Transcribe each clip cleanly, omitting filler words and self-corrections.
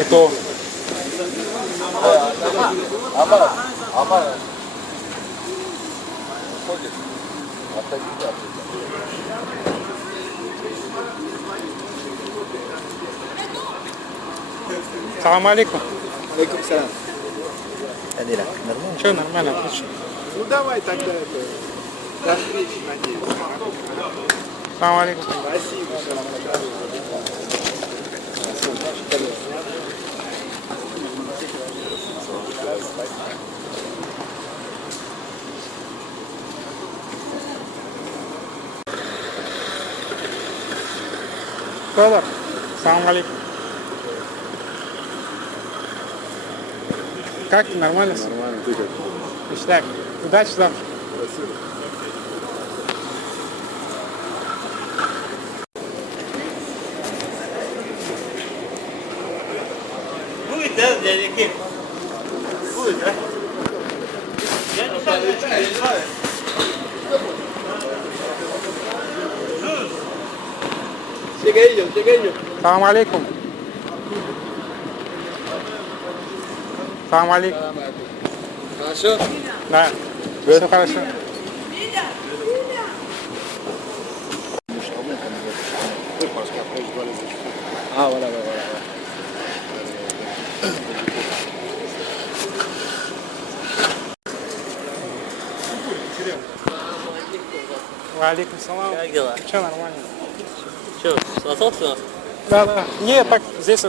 И то. Салам алейкум. Алейкум салам. Адира, нормально? Че, нормально, отлично. Ну давай тогда это. До встречи, надеюсь. Салам алейкум. Спасибо. Федор, салам алейкум. Как ты, нормально? Нормально, ты как? Ништяк. Удачи завтра. Спасибо. Будет, да, дядя? Будет, да? Я не знаю. Чего идем? Салам алейкум. Салам алейкум. Хорошо? Да, все хорошо. Voilà. Алейкум салам. Как дела? Че, нормально? Че, смотался нас? Да. Не, так здесь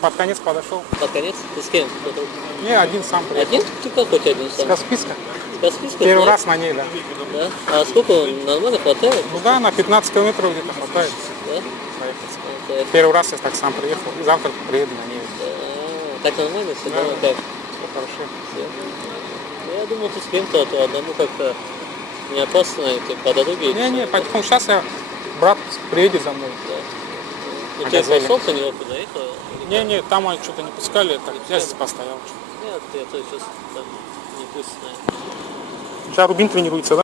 под конец подошел. Под конец? Ты с кем? Кто-то? Не, один сам приехал. Один? Ты как хоть один С сам? Каспийска. С Каспийска? Первый да? раз на ней, да. Да? А сколько нормально хватает? Ну да, на 15 километров где-то хватает Да? проехать. Это- Первый раз я так сам приехал. И завтра приеду на ней. Так нормально все? Да. Да. Как? Все хорошо. Всё. Ну, я думал, ты с кем-то, а то одному как-то не опасно идти по дороге. Не, потихоньку. Сейчас я, брат приедет за мной. Ну, А ты газели? пошел за него куда это? Не, там они что-то не пускали, так я здесь постоял. Нет, я то сейчас там не пусть знает. Сейчас Рубин тренируется, да?